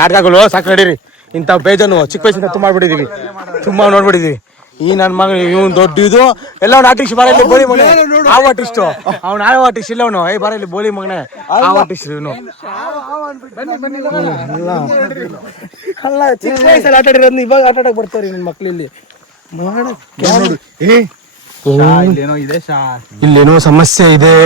ನಾಟಕಗಳು ಸಾಕು ನಡೀರಿ. ಇಂಥ ಬೇಜನ್ನು ಚಿಕ್ಕ ವಯಸ್ಸಿಂದ ತುಂಬ ಮಾಡ್ಬಿಟ್ಟಿದೀವಿ, ತುಂಬ ನೋಡ್ಬಿಟ್ಟಿದೀವಿ. ಈ ನನ್ನ ಮಗ ಇವನು ದೊಡ್ಡ ಇದು ಎಲ್ಲ ಅವ್ನು ಆರ್ಟಿಸ್ಟ್ ಬಾರಲ್ಲಿ ಬೋಳಿ ಮಗನೆ ಆವ್ ಆರ್ಟಿಸ್ಟು ಅವ್ನು ಯಾವ ಆರ್ಟಿಸ್ಟ್ ಇಲ್ಲ ಅವನು. ಬಾರಲ್ಲಿ ಬೋಳಿ ಮಗನೆ ಆವ್ ಆರ್ಟಿಸ್ಟ್ ಇವನು. ಅಲ್ಲ ಚಿಕ್ಕ ವಯಸ್ಸಲ್ಲಿ ಆಟ ಆಡಿರೋದು ಇವಾಗ ಆಟ ಆಡಕ್ ಬರ್ತಾರೆ ನನ್ನ ಮಕ್ಳು ಇಲ್ಲಿ ಇಲ್ಲೇನೋ ಸಮಸ್ಯೆ ಇದೆ.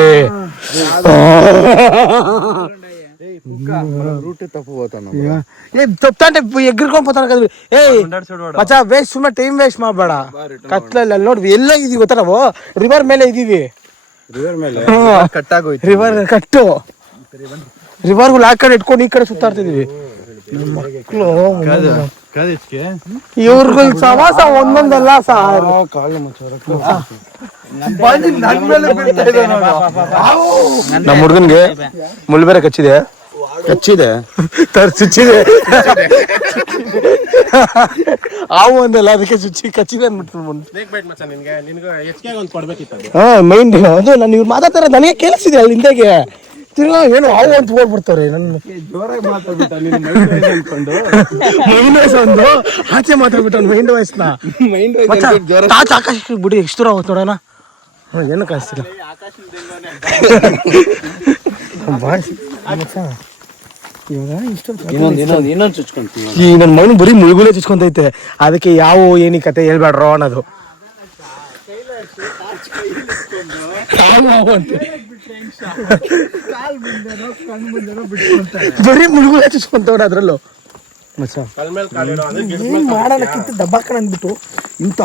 ತಪ್ಪಂటే ಎಗ್ರಿಕೊಂಡ್ పోతాను ಮಚ್ಚಾ ವೇಸ್ಟ್ ಸುಮ್ಮನೆ ಟೈಮ್ ವೇಸ್ಟ್ ಮಾಡಬೇಡ. ಕತ್ಲಲ್ಲ ನೋಡಿ ಎಲ್ಲ ಇದೀವಿ ಗೊತ್ತಾ, ನಾವು ರಿವರ್ ಮೇಲೆ ಇದೀವಿ. ರಿವರ್ ಕಟ್ಟು ರಿವರ್ಗಳು ಆ ಕಡೆ ಇಟ್ಕೊಂಡು ಈ ಕಡೆ ಸುತ್ತಾಡ್ತಿದೀವಿ. ಮಕ್ಕಳು ಇವ್ರಿಗೂ ಸವಾಸ ಒಂದೊಂದಲ್ಲ ಸಾರ್. ನಮ್ಮ ಹುಡುಗನ್ಗೆ ಮುಳ್ಳು ಬೇರೆ ಕಚ್ಚಿದೆ ಚುಚ್ಚಿದೆ ಹಾವು ಒಂದಲ್ಲ ಅದಕ್ಕೆ ಚುಚ್ಚಿ ಕಚ್ಚಿದೆ ಅಂದ್ಬಿಟ್ಟು. ಮೈಂಡ್ ಅದು ನಾನು ಇವ್ರು ಮಾತಾಡ್ತಾರೆ ನನಗೆ ಕೇಳಿಸಿದೆ ಅಲ್ಲಿ ಹಿಂದೆಗೆ ತಿರ್ಗಾ ಏನು ಹಾವು ಅಂತ ಹೋಗ್ಬಿಡ್ತಾರೆ. ನನ್ನ ಜೋರಾಗಿ ಮಾತಾಡ್ಬಿಟ್ಟ ಮೈಂಡ್ ವಾಯ್ಸ್ ಒಂದು ಆಚೆ ಮಾತಾಡ್ಬಿಟ್ಟ ಮೈಂಡ್ ವಾಯ್ಸ್ನ. ತಾಚ್ ಆಕಾಶ ಬಿಡಿ ಎಷ್ಟು ದೂರ ಹೋಗುತ್ತೆ ನೋಡೋಣ. ಏನು ಕಾಣಿಸ್ತಿಲ್ಲ ಈ ನನ್ನ ಮಗನು ಬರೀ ಮುಳುಗುಲೇ ಚುಚ್ಕೊಂತೈತೆ. ಅದಕ್ಕೆ ಯಾವ ಏನಿ ಕತೆ ಹೇಳ್ಬೇಡ್ರೋ ಅನ್ನೋದು. ಬರೀ ಮುಳುಗುಲೇ ಚುಚ್ಕೊಂತವ್ರೆ ಅದ್ರಲ್ಲೂ. ಏನ್ ಮಾಡಲಕ್ಕಿತ್ತು ದಬ್ಬಾಕಣ ಅಂದ್ಬಿಟ್ಟು ಇಂತ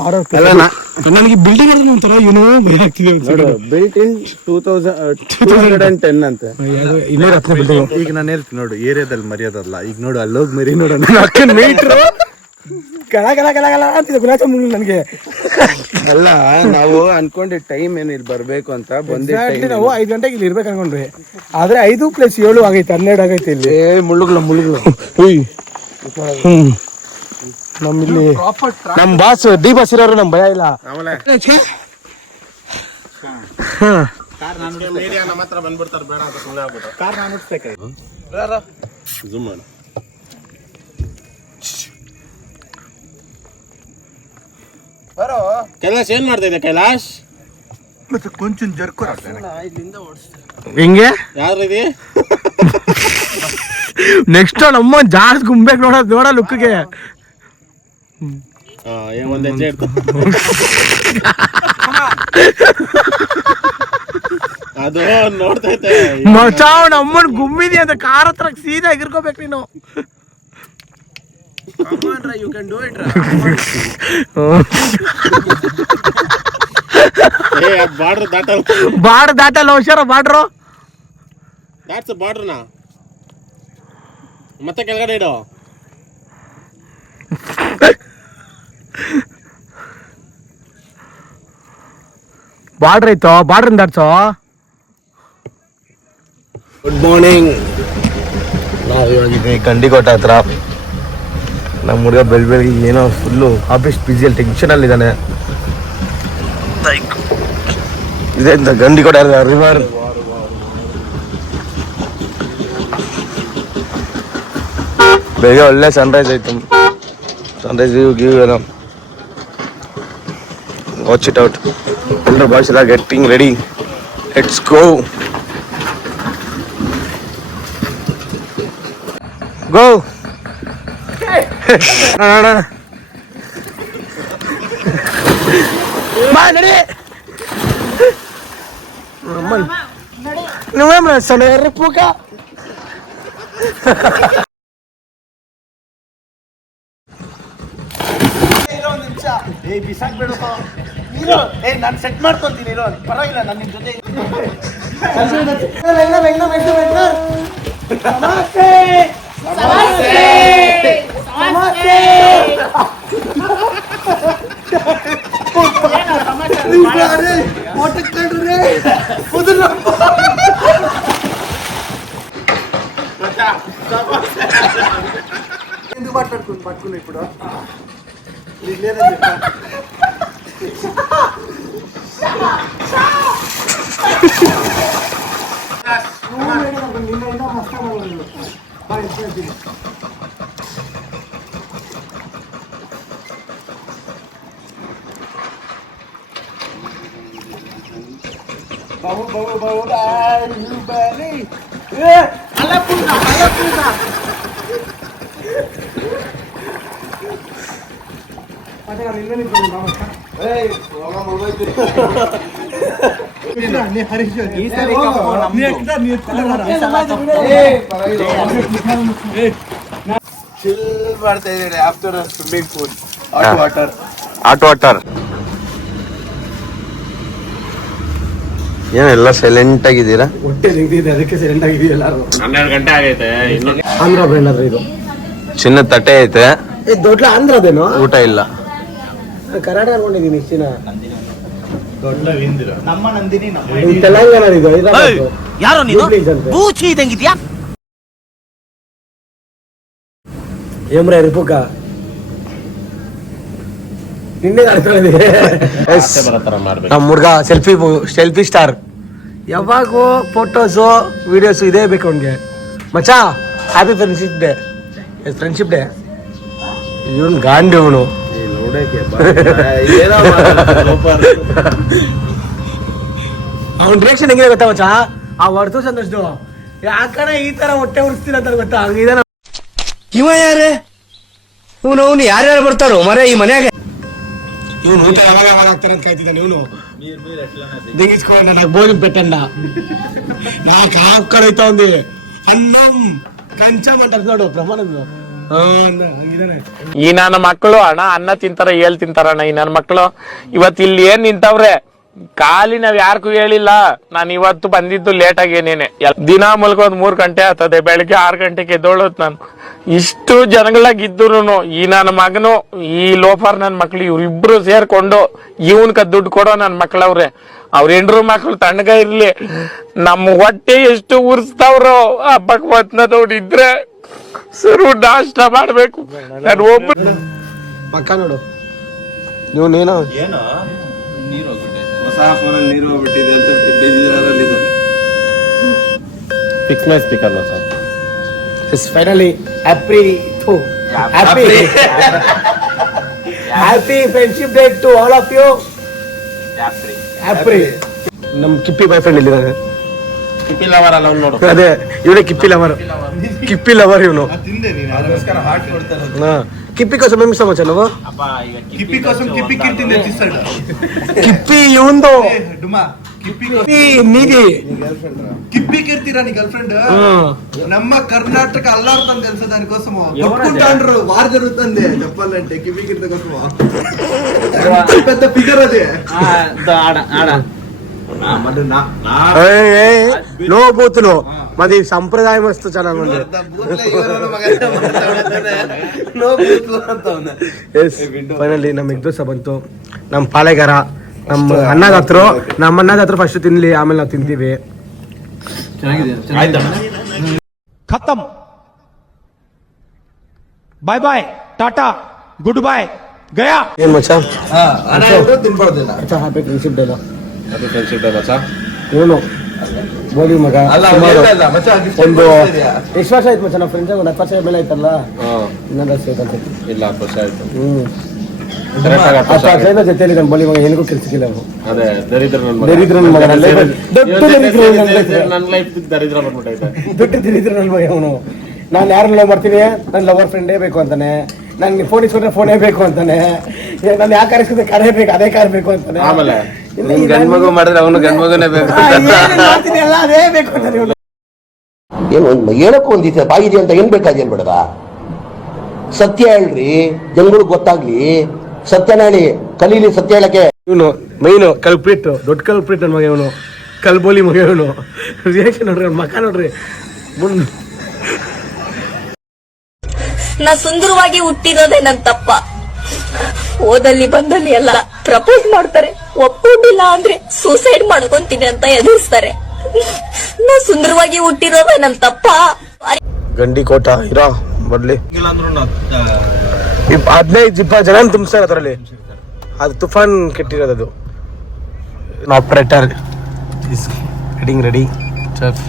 ನನಗೆ ಬಿಲ್ಡಿಂಗ್ ಅಂದ್ರೆ ಒಂಥರ ಏನೋ ಭಯ ಆಗ್ತಿದೆ. ಬಿಲ್ಟ್ ಇನ್ 2010 ಅಂತ 210 ಬಿಲ್ಡಿಂಗ್. ಈಗ ನಾನು ಹೇಳ್ತೀನಿ ನೋಡು, ಏರಿಯಾದಲ್ಲಿ ಮರ್ಯಾದಲ್ಲ. ಈಗ ನೋಡು ಅಲ್ಲೋಗಿ ಮರಿ ನೋಡೋಣ ಮೀಟ್ರು ಗಲ ಗಲ ಗಲ ಗಲ ಅಂತಿದೆ ಗುಲಾಬ್ ಜಾಮೂನ್ ನನಗೆ. ಅಲ್ಲ ನಾವು ಅನ್ಕೊಂಡಿ ಟೈಮ್ ಏನು ಇಲ್ಲಿ ಬರ್ಬೇಕು ಅಂತ ಬಂದಿದ್ದು ನಾವು 5 ಗಂಟೆಗೆ ಇಲ್ಲಿ ಇರ್ಬೇಕು ಅನ್ಕೊಂಡ್ರಿ. ಆದ್ರೆ 5 + 7 ಆಗೈತೆ, 12 ಆಗೈತೆ ಇಲ್ಲಿ. ಮುಳ್ಳುಗಳು ನಮ್ಮಲ್ಲಿ ನಮ್ ಬಾಸ್ ಡಿ ಬಾಸ್ ಇರೋರು ನಮ್ ಭಯ ಇಲ್ಲ. ಕೈಲಾಶ್ ಏನ್ ಮಾಡ್ತಾ ಇದೆ? ಕೈಲಾಶ್ ಮತ್ತೆ ಕೊಂಚ ಜರ್ಕೋ ಹಿಂಗೆ ಯಾರಿದೆ ನೆಕ್ಸ್ಟ್ ನಮ್ಮ ಜಾರ್ಜ್ ಗುಂಬೆಗ್ ನೋಡ ಲುಕ್ಗೆ ಒಂದ್ ಹೆಜ್ಜೆ ಇಡ್ತು. ಅದು ನೋಡ್ತೈತೆ ಮಚಾವ್ ನಮ್ಮನ್ ಗುಮ್ಮಿದಿ ಅಂತ ಕಾರ್ ಹತ್ರ ಸೀದಾ ಎಗಿರ್ಕೋಬೇಕು ನೀನು. You can do it. Border ದಾಟಲ್ಲ ಹುಷಾರ. ಬಾರ್ಡ್ರು ದಾಟ್ಸ್ ಬಾರ್ಡರ್ನ ಮತ್ತೆ ಕೆಳಗಡೆ ಇಡು. ಬಾರ್ಡರ್ ಐತೋ, ಬಾರ್ಡರ್ ದಾಟ್ಸೋ. Good morning. ನಾವು ಇವಾಗ ಕಂಡಿಕೋಟ ಹತ್ರ ನಮ್ಮ ಹುಡುಗ ಬೆಳಗ್ಗೆ ಏನೋ ಫುಲ್ಲು ಆಫೀಸ್ ಬಿಸಿಯಲ್ಲಿ ಟೆನ್ಷನಲ್ಲಿ ಇದ್ದಾನೆ. ಇದೆ ಗಂಡಿಕೋಟ ರಿವರ್. ಬೆಳಗ್ಗೆ ಒಳ್ಳೆ ಸನ್ರೈಸ್ ಆಯ್ತು. ಸನ್ರೈಸ್ ವ್ಯೂ ಎಲ್ಲ ವಾಚ್ ಇಟ್ ಔಟ್. ಎಲ್ಲರೂ ಬಾಯ್ಸ್ ಎಲ್ಲ ಗೆಟ್ಟಿಂಗ್ ರೆಡಿ. ಲೆಟ್ಸ್ ಗೋ ಗೋ. ನಡಿ నువ్వేం రాస్తాను ఎర్రపూక ಬಿಸಾಕ್ಬೇಡ ನೀರು. ನಾನು ಸೆಟ್ ಮಾಡ್ಕೊಂತೀನಿ ಇರೋ, ಪರವಾಗಿಲ್ಲ. ನಾನು ನಿಮ್ ಜೊತೆ ఎందుకు పట్టుకుని ఇప్పుడు ಮಾಡ್ತಾ ಇದ್ದಾರೆ after swimming pool hot water. ಏನೆಲ್ಲ ಸೈಲೆಂಟ್ ಆಗಿದ್ದೀರಾ? ಹೊಟ್ಟೆ ನಿಂತಿದೆ ಅದಕ್ಕೆ ಸೈಲೆಂಟ್ ಆಗಿದ್ದೀವಿ ಎಲ್ಲಾರು. 12 ಗಂಟೆ ಆಗೈತೆ. ಆಂಧ್ರ ಬ್ರ್ಯಾಂಡ್ ಇದು ಚಿನ್ನ ತಟ್ಟೆ ಐತೆ, ದೊಡ್ಡ ಆಂಧ್ರದೇನು ಊಟ ಇಲ್ಲ. ಕರ್ನಾಟಕ ಅನ್ಕೊಂಡಿದ್ದೀನಿ ಚಿನ್ನ. ದೊಡ್ಡ ವಿಂದಿರ ನಮ್ಮ ನಂದಿನಿ ತೆಲಂಗಾಣ ಇದು. ಯಾರೋ ನೀನು ಬೂಚಿ ಇದಂಗಿದ್ಯಾ? ಏಮ್ರ ರಿಪುಕ ನಿನ್ನೆ ನಮ್ಮ ಹುಡ್ಗ ಸೆಲ್ಫಿ ಸ್ಟಾರ್. ಯಾವಾಗೂ ಫೋಟೋಸು ವಿಡಿಯೋಸು ಇದೇ ಬೇಕು ಅವನಿಗೆ. ಮಚಾ happy friendship day. Friendship day. ಇವನು ಗಾಂಡಿ ಇವನು. ಅವನ ರಿಯಾಕ್ಷನ್ ಹೆಂಗಿದೆ ಗೊತ್ತಾ ಮಚಾ? ಆ ಹೊರತು ಸಂತೋಷದು ಯಾಕಂದ್ರೆ ಈ ತರ ಹೊಟ್ಟೆ ಉರಿಸ್ತೀನಿ ಅಂತ ಗೊತ್ತಾ? ಹಂಗಿದಾನ ಇವ ಯಾರೇ? ಅವನು ಯಾರ್ಯಾರು ಬರ್ತಾರೋ ಮರೆ ಈ ಮನ್ಯಾಗ? ಇವನು ಊಟ ಯಾವಾಗ ಯಾವಾಗ ಆಗ್ತಾರ ಅಂತ ಕಾಯ್ತಿದ್ದಾನೆ ಇವನು. ದಿಂಗಿಸ್ಕೊಂಡು ನನಗೆ ಬೋಧಿ ಪೆಟ್ಟಂಡ ನಾಲ್ಕು ಹಾಕೊಳೈತ ಒಂದು ಅನ್ನಂ ಕಂಚಮ್ ಅಂತ ನೋಡು ಪ್ರಮಾಣದ್ದು. ಈ ನನ್ನ ಮಕ್ಕಳು ಅನ್ನ ತಿಂತಾರ ತಿಂತಾರಣ್ಣ. ಈ ನನ್ನ ಮಕ್ಕಳು ಇವತ್ತು ಇಲ್ಲಿ ಏನ್ ನಿಂತವ್ರೆ ಖಾಲಿ ನಾವ್ ಯಾರಿಗೂ ಹೇಳಿಲ್ಲ. ನಾನು ಇವತ್ತು ಬಂದಿದ್ದು ಲೇಟ್ ಆಗೇನೇನೆ. ದಿನ ಮಲ್ಕೋದ್ 3 ಗಂಟೆ ಆಗ್ತದೆ. ಬೆಳಿಗ್ಗೆ 6 ಗಂಟೆಗೆ ಎದ್ದೋಳತ್ ನಾನು. ಇಷ್ಟು ಜನಗಳಾಗಿದ್ರು ಈ ನನ್ನ ಮಗನು ಈ ಲೋಫರ್ ನನ್ನ ಮಕ್ಳು ಇವ್ರಿಬ್ರು ಸೇರ್ಕೊಂಡು ಇವನ್ಕ ದುಡ್ಡು ಕೊಡೋ ನನ್ನ ಮಕ್ಳವ್ರೆ. ಅವ್ರ 2 ಮಕ್ಳು ತಣ್ಣಗ ಇರ್ಲಿ. ನಮ್ಮ ಹೊಟ್ಟೆ ಎಷ್ಟು ಉರ್ಸ್ತಾವ್ರೋ ಹಬ್ಬಕ್ ನೋಡಿದ್ರೆ ಸರು ನಾಷ್ಟ ಮಾಡ್ಬೇಕು. ನಾನು ಒಬ್ಬ ಪಕ್ಕ ನೋಡು ಇವನೇನೋ ಏನೋ ನೀರು ಹೊಸ ಫೋನಲ್ಲಿ ನೀರು ಹೋಗ್ಬಿಟ್ಟಿದೆ ಅಂತ ಬೇಜಾರಲ್ಲಿ speaker finally happy friendship day to all of you. Happy. ನಮ್ ಕಿಪ್ಪಿ ಬಾಯ್ ಫ್ರೆಂಡ್ ಇಲ್ಲಿದ್ದಾರೆ. ಕಿಪ್ಪಿ ಲವರ್ ಅಲ್ಲ ಅವ್ನು ನೋಡು. ಅದೇ ಇವನೇ ಕಿಪ್ಪಿ ಲವರ್. ಕಿಪ್ಪಿ ಲವರ್ ಇವನು. ಕಿಪ್ಪಿ కోసం ఏమి ఇస్తామో చలో కిప్పి కోసం కిప్పి కిర్తిని తెచ్చిస్తాడు. కిప్పి ఇవందో డుమా కిప్పి నీది కిప్పి కీర్తిరా నీ గర్ల్ ఫ్రెండ్. ನಮ್ಮ కర్ణాటక అల్లాడుతాం తెలుసా దానికోసము. కొట్టుకుంటాండ్రు వార్ జరుగుతుంది చెప్పాలంటే కిప్పి కీర్తి కోసము. పెద్ద ఫిగర్ అది. నో బూతులు మాది సంప్రదాయం వస్తు ಚೆನ್ನಾಗಿ ఉంది. ಫೈನಲಿ ನಮ್ಮ ಎಗ್ ದೋಸೆ ಬಂತು. ನಮ್ಮ ಪಾಳೆಗಾರ ನಮ್ಮ ಅನ್ನದ ಹತ್ರ ಫಸ್ಟ್ ತಿನ್ಲಿ, ಆಮೇಲೆ ನಾವು ತಿಂತೀವಿ. ಖತಮ್. ಬಾಯ್ ಬಾಯ್, ಟಾಟಾ, ಗುಡ್ ಬಾಯ್, ಗಯಾ. ಏನ್ ಮಚ್ಚಾ ತಿನ್ಬಾರ್ದಿಲ್ಲ. Happy friendship day. ಇವನು ಬೋಲಿ ಮಗ ಒಂದು ಎಷ್ಟು ವರ್ಷ ಆಯ್ತು ಮಚ್ಚ? ನಮ್ಮ ಫ್ರೆಂಡ್ಸ್ ಒಂದು 10 ವರ್ಷ ಮೇಲೆ ಆಯ್ತಲ್ಲ. ಇನ್ನೊಂದು ವರ್ಷ ಆಯ್ತು ಇಲ್ಲ 10 ವರ್ಷ ಆಯ್ತು. 10 ವರ್ಷ ಜೊತೆಲಿ ನಮ್ಮ ಬೋಲಿ ಮಗ ಏನಿಗೂ ಕೆಲ್ಸಕ್ಕಿಲ್ಲ. ಅವನು ಅದೇ ದರಿದ್ರ ನನ್ನ ಮಗ. ದೊಡ್ಡ ದರಿದ್ರ ನನ್ನ ಮಗ ಅವನು. ನಾನು ಯಾರನ್ನ ಲವ್ ಮಾಡ್ತೀನಿ, ನನ್ನ ಲವರ್ ಫ್ರೆಂಡೇ ಬೇಕು ಅಂತಾನೆ. ನನ್ಗೆ ಫೋನ್ ಇಸ್ಕೊಂಡ್ರೆ ಫೋನೇ ಬೇಕು ಅಂತಾನೆ. ನಾನು ಯಾಕೆ ಕರೆಸಿದ್ರೆ ಕರೆ ಬೇಕು, ಅದೇ ಕಾರ್ ಬೇಕು ಅಂತಾನೆ. ಆಮೇಲೆ ಗಂಡ್ಮಗು ಮಾಡಿದ್ರೆ ಅವನು ಗಂಡ್ಮಗುನೇ ಬೇಕು ಅದೇ ಬೇಕು ಅಂತಾನೆ. ಏನು ಹೇಳಕ್ಕೂ ಒಂದಿದೆ ಬಾಯಿದೆ ಅಂತ ಏನ್ ಬೇಕಾದೇನ್ ಬೇಡದ? ಸತ್ಯ ಹೇಳ್ರಿ, ಜನಗಳಿಗೆ ಗೊತ್ತಾಗ್ಲಿ. ಸತ್ಯನ ಹೇಳಿ, ಕಲೀಲಿ ಸತ್ಯ ಹೇಳಕ್ಕೆ. ಇವನು ಮೈನು ಕಲ್ಪ್ರಿಟ್, ದೊಡ್ಡ ಕಲ್ಪ್ರಿಟ್ ನನ್ನ ಮಗ ಇವನು. ಕಲ್ಬೋಲಿ ಮಗ ಇವನು. ರಿಯಾಕ್ಷನ್ ನೋಡ್ರಿ, ಅವ್ನ ಮಕ್ಕ ನೋಡ್ರಿ. ನಾ ಸುಂದರವಾಗಿ ಹುಟ್ಟಿರೋದೇ ನನ್ ತಪ್ಪ. ಓದಲ್ಲಿ ಬಂದಲ್ಲಿ ಎಲ್ಲ ಪ್ರಪೋಸ್ ಮಾಡ್ತಾರೆ, ಒಪ್ಕೊಂಡಿಲ್ಲ ಅಂದ್ರೆ ಸೂಸೈಡ್ ಮಾಡ್ಕೊಂತೀನಿ ಅಂತ ಎದುರಿಸ್ತಾರೆ. ನಾ ಸುಂದರವಾಗಿ ಹುಟ್ಟಿರೋದೇ ನನ್ ತಪ್ಪ. ಗಂಡಿ ಕೋಟ ಇರೋ ಬರ್ಲಿ 15-20 ಜನ ತುಂಬಿಸ್ತಾರೆ ಅದರಲ್ಲಿ. ಅದು ತುಫಾನ್ ಕೆಟ್ಟಿರೋದು. ಆಪರೇಟರ್ ರೆಡಿ ಚೆಫ್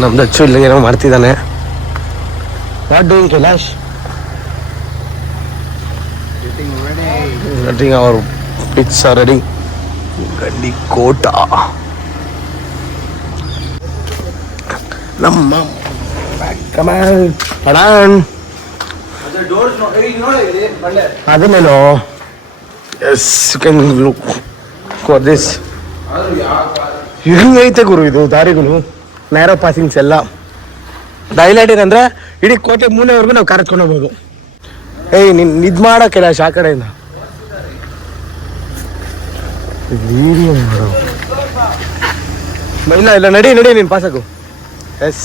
ನಮ್ದು ಅಚ್ಚು ಇಲ್ಲ ಏನೋ ಮಾಡ್ತಿದ್ದಾನೆ. What doing Kailash? Getting our pics are ready. Gandikota ನಮ್ಮ ಪಡಾನ್ ಅದ ಮೇಲೋ. Yes you can look for this. ಹೆಂಗೈತೆ ಗುರು ಇದು ದಾರಿಗಳು, ನ್ಯಾರೋ ಪಾಸಿಂಗ್ಸ್ ಎಲ್ಲ. ಹೈಲೈಟ್ ಏನಂದ್ರೆ ಇಡೀ ಕೋಟೆ ಮೂಲೆವರೆಗೂ ನಾವು ಕಾರ್ ಎತ್ಕೊಂಡು ಹೋಗ್ಬೋದು. ನೀನು ಇದು ಮಾಡೋಕ್ಕಿಲ್ಲ ಆ ಕಡೆಯಿಂದ ಇಲ್ಲ ಇಲ್ಲ ನಡಿ ನೀನು ಪಾಸಕು. ಎಸ್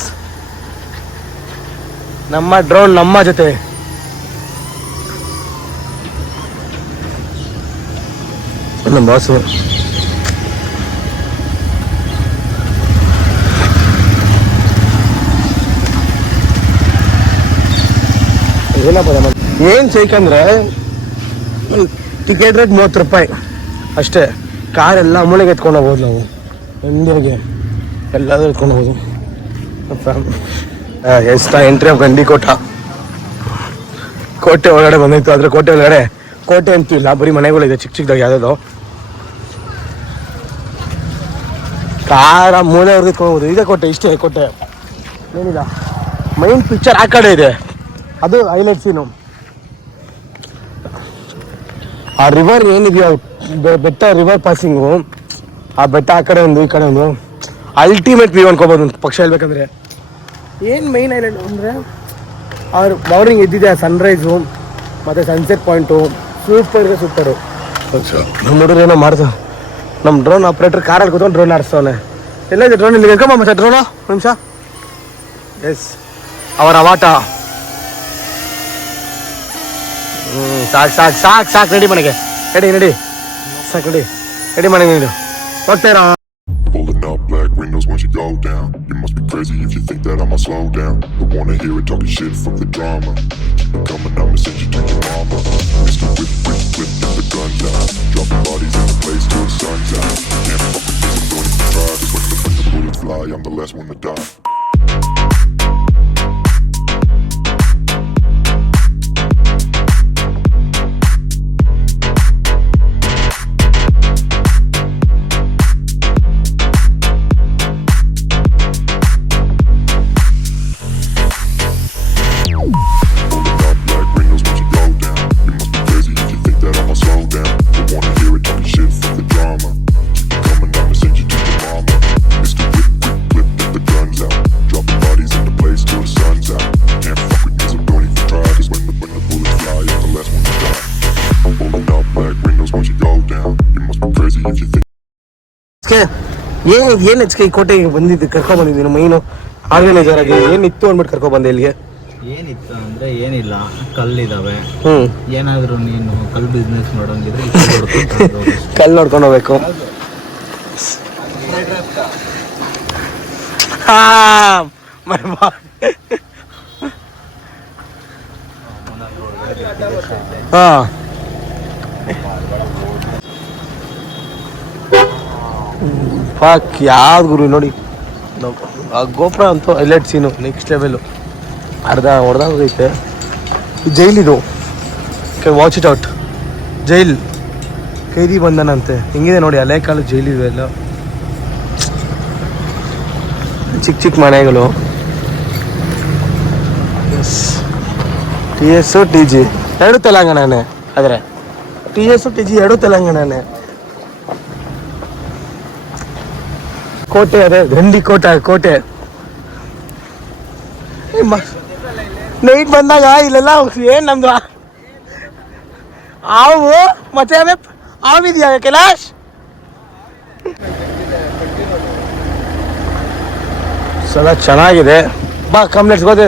ನಮ್ಮ ಡ್ರೋನ್ ನಮ್ಮ ಜೊತೆ. ನಮ್ಮ ಬಾಸು ಏನಪ್ಪ ಏನು ಸೈಕಂದ್ರೆ ಟಿಕೆಟ್ ರೇಟ್ 30 ರೂಪಾಯಿ ಅಷ್ಟೇ. ಕಾರೆಲ್ಲ ಮೂಳೆಗೆ ಎತ್ಕೊಂಡು ಹೋಗ್ಬೋದು ನಾವು. ಇಂಡಿಯಾಗೆ ಎಲ್ಲಾದರೂ ಎತ್ಕೊಂಡು ಹೋಗ್ಬೋದು. ಎಸ್ತಾ ಎಂಟ್ರಿ ಆಫ್ ಗಂಡಿಕೋಟ. ಕೋಟೆ ಒಳಗಡೆ ಬಂದಿತ್ತು. ಆದರೆ ಕೋಟೆ ಒಳಗಡೆ ಕೋಟೆ ಅಂತೂ ಇಲ್ಲ, ಬರೀ ಮನೆಗಳಿದೆ ಚಿಕ್ಕ ಚಿಕ್ಕದಾಗಿ ಯಾವುದೋ. ಕಾರ ಮೂಲೆಯವ್ರಿಗೆ ಎತ್ಕೊಂಡು ಹೋಗ್ಬೋದು. ಇದೇ ಕೋಟೆ, ಇಷ್ಟೇ ಕೋಟೆ, ಏನಿಲ್ಲ. ಮೈನ್ ಪಿಕ್ಚರ್ ಆ ಕಡೆ ಇದೆ, ಅದು ಹೈಲೈಟ್ ಸೀನು. ಆ ರಿವರ್ ಏನಿದೆಯಾ ಬೆಟ್ಟ, ರಿವರ್ ಪಾಸಿಂಗು, ಆ ಬೆಟ್ಟ ಆ ಕಡೆ ಒಂದು ಈ ಕಡೆ ಒಂದು ಅಲ್ಟಿಮೇಟ್ ವ್ಯೂ ಅನ್ಕೋಬೋದು ಒಂದು ಪಕ್ಷ ಹೇಳ್ಬೇಕಂದ್ರೆ. ಏನು ಮೈನ್ ಹೈಲೈಟ್ ಅಂದರೆ ಅವ್ರು ಮಾರ್ನಿಂಗ್ ಎದ್ದಿದೆ ಸನ್ರೈಸು ಮತ್ತು ಸನ್ಸೆಟ್ ಪಾಯಿಂಟು ಸೂಪರು. ನಮ್ಮ ಹುಡುಗರು ಏನೋ ಮಾಡ್ತಾವೆ. ನಮ್ಮ ಡ್ರೋನ್ ಆಪ್ರೇಟರ್ ಕಾರಲ್ಲಿ ಕೂತ್ಕೊಂಡು ಡ್ರೋನ್ ಆಡಿಸ್ತವನೆ. ಎಲ್ಲೈತೆ ಡ್ರೋನ್? ಇಲ್ಲಿ ಎಲ್ಕೊಂಬ ಮತ್ತೆ ಡ್ರೋನು ನಿಮಿಷ. ಎಸ್ ಅವರ ಅವಾಟ. ಸಾಕು ರೆಡಿ ಮನೆಗೆ. ನಡಿ ಸಾಕು ರೆಡಿ ಮನೆಗೆ ನೀನು ಹೋಗ್ತಾ ಇರೋ. Pulling up black windows once you go down. You must be crazy if you think that I'ma slow down. Don't wanna hear it talking shit, fuck the drama. Keep it coming, I'ma send you to your mama. Mr. Whip, get the guns out. Dropping bodies in the place till the sun's out. Can't fuck with this, I'm going to try. Just when the bullets fly, I'm the last one to die. ಏನು ಹೆಚ್ಚಿಗೆ ಈ ಕೋಟೆಗೆ ಬಂದಿದ್ದು ಕರ್ಕೊಂಡ್ ಬಂದಿದ್ದೀನಿ ಮೈನು organiser ಆಗಿ ಏನಿತ್ತು ಅಂದ್ಬಿಟ್ಟು ಕರ್ಕೊಂಡ್ ಬಂದೆ ಇಲ್ಲಿಗೆ. ಏನಿತ್ತು ಅಂದ್ರೆ ಏನಿಲ್ಲ, ಕಲ್ಲಿದಾವೆ. ಏನಾದ್ರು ನೀನು ಕಲ್ ಬಿಸ್ನೆಸ್ ಮಾಡೋಂಗಿದ್ರೆ ಕಲ್ಲು ನೋಡ್ಕೊಂಡು ಹೋಗ್ಬೇಕು. ಪಾಕ್ ಯಾವ್ದು ಗುರು ನೋಡಿ, ಆ ಗೋಪುರ ಅಂತೂ ಹೈಲೈಟ್ ಸೀನು ನೆಕ್ಸ್ಟ್ ಲೆವೆಲು. ಅರ್ಧ ಹೊಡೆದಾಗೈತೆ. ಜೈಲಿದು, ವಾಚ್ ಇಟ್ ಔಟ್. ಜೈಲ್ ಕೈದಿ ಬಂದನಂತೆ. ಹಿಂಗಿದೆ ನೋಡಿ, ಹಳೆ ಕಾಲ ಜೈಲಿದೆ ಎಲ್ಲ. ಚಿಕ್ಕ ಚಿಕ್ಕ ಮನೆಗಳು. TS TG ಎರಡು ತೆಲಂಗಾಣನೇ. ಆದರೆ TS TG ಎರಡು ತೆಲಂಗಾಣನೇ. ಕೋಟೆ ಅದೇ ಕೋಟೆ. ನೈಟ್ ಬಂದಾಗ ಇಲ್ಲೆಲ್ಲ ಏನ್ ನಮ್ದು ಹಾವು ಮತ್ತೆ ಹಾವಿದ್ಯಾ ಕೈಲಾಶ್? ಸಲ ಚೆನ್ನಾಗಿದೆ. ಬಾ ಕಂಪ್ಲೇಟ್ಸ್ ಹೋದೆ.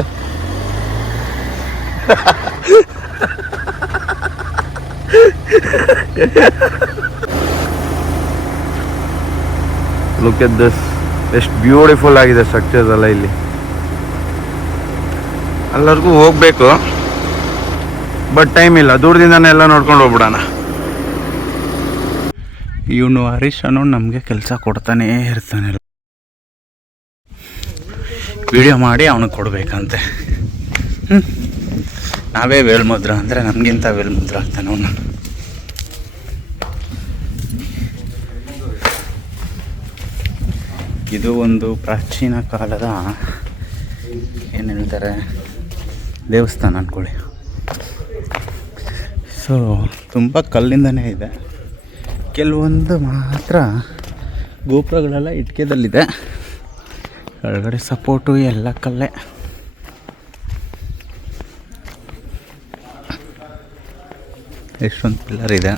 ಲುಕ್ ಎಟ್ ದಿಸ್, ಎಷ್ಟು ಬ್ಯೂಟಿಫುಲ್ ಆಗಿದೆ ಸ್ಟ್ರಕ್ಚರ್ಸ್ ಎಲ್ಲ. ಇಲ್ಲಿ ಎಲ್ಲರಿಗೂ ಹೋಗ್ಬೇಕು, ಬಟ್ ಟೈಮ್ ಇಲ್ಲ. ದೂರದಿಂದಾನೆ ಎಲ್ಲ ನೋಡ್ಕೊಂಡು ಹೋಗ್ಬಿಡೋಣ. ಇವನು ಹರೀಶ್ ಅನ್ನೋ ನಮಗೆ ಕೆಲಸ ಕೊಡ್ತಾನೇ ಇರ್ತಾನೆ. ವಿಡಿಯೋ ಮಾಡಿ ಅವನಿಗೆ ಕೊಡಬೇಕಂತೆ. ನಾವೇ ವೇಲ್ಮುದ್ರ ಅಂದರೆ ನಮಗಿಂತ ವೇಲ್ಮುದ್ರ ಆಗ್ತಾನೆ ಅವನು. ಇದು ಒಂದು ಪ್ರಾಚೀನ ಕಾಲದ ಏನು ಹೇಳ್ತಾರೆ ದೇವಸ್ಥಾನ ಅಂದ್ಕೊಳ್ಳಿ. ಸೊ ತುಂಬ ಕಲ್ಲಿಂದನೇ ಇದೆ. ಕೆಲವೊಂದು ಮಾತ್ರ ಗೋಪುರಗಳೆಲ್ಲ ಇಟ್ಕೆದಲ್ಲಿದೆ. ಕೆಳಗಡೆ ಸಪೋರ್ಟು ಎಲ್ಲ ಕಲ್ಲೇ. ಎಷ್ಟೊಂದು ಪಿಲ್ಲರ್ ಇದೆ.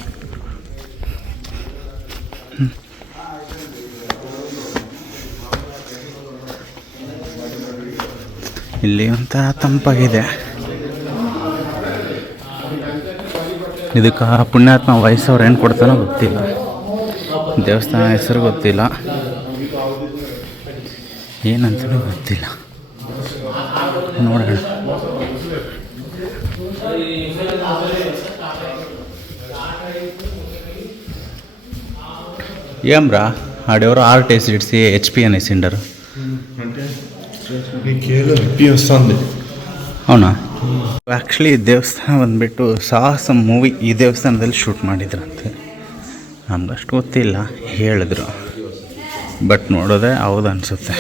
ಇಲ್ಲಿ ಒಂಥರ ತಂಪಾಗಿದೆ. ಇದಕ್ಕೆ ಪುಣ್ಯಾತ್ಮ ವಯಸ್ಸವ್ರು ಏನು ಕೊಡ್ತಾನೋ ಗೊತ್ತಿಲ್ಲ. ದೇವಸ್ಥಾನ ಹೆಸರು ಗೊತ್ತಿಲ್ಲ, ಏನಂತಲೂ ಗೊತ್ತಿಲ್ಲ. ನೋಡೋಣ. ఏమ్రా ఆడెవరో ఆర్టేసి ఇడ్సి హెచ్పి అనేసి ఇండరు. అవునా? ಆ್ಯಕ್ಚುಲಿ ದೇವಸ್ಥಾನ ಬಂದುಬಿಟ್ಟು ಸಾಹಸ ಮೂವಿ ಈ ದೇವಸ್ಥಾನದಲ್ಲಿ ಶೂಟ್ ಮಾಡಿದ್ರಂತೆ. ನಮಗಷ್ಟು ಗೊತ್ತಿಲ್ಲ, ಹೇಳಿದ್ರು. ಬಟ್ ನೋಡೋದೆ ಹೌದು ಅನಿಸುತ್ತೆ.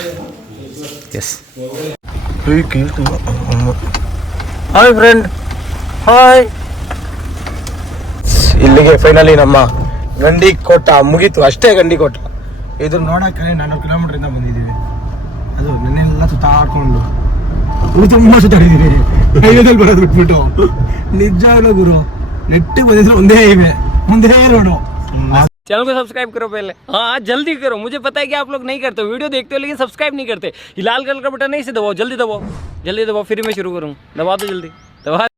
ಎಸ್. Hi friend, hi. ಇಲ್ಲಿಗೆ ಫೈನಲಿ ನಮ್ಮ ಗಂಡಿಕೋಟ ಮುಗೀತು. ಅಷ್ಟೇ ಗಂಡಿಕೋಟ. ಇದು ನೋಡಕ್ಕೆ 400 ಕಿಲೋಮೀಟ್ರಿಂದ ಬಂದಿದ್ದೀವಿ. ಅದು ನೆನ್ನೆಲ್ಲ ಸುತ್ತಾಡ್ಕೊಂಡು ತುಂಬ ಸುತ್ತಾಡಿದ್ದೀರಿ ಹೈವೇದಲ್ಲಿ ಬರೋದು ಬಿಟ್ಬಿಟ್ಟು. ನಿಜವಾಗ್ಲೂ ಗುರು, ನೆಟ್ಟಿಗೆ ಬಂದಿದ್ರೆ ಒಂದೇ ಹೈವೇ, ಒಂದೇ ರೋಡು. चैनल को सब्सक्राइब करो पहले, हाँ जल्दी करो. मुझे पता है कि आप लोग नहीं करते, वीडियो देखते हो लेकिन सब्सक्राइब नहीं करते. ये लाल कलर का बटन नहीं से दबाओ, जल्दी दबाओ, जल्दी दबाओ. फिर मैं शुरू करूँ. दबा दो जल्दी, दबा.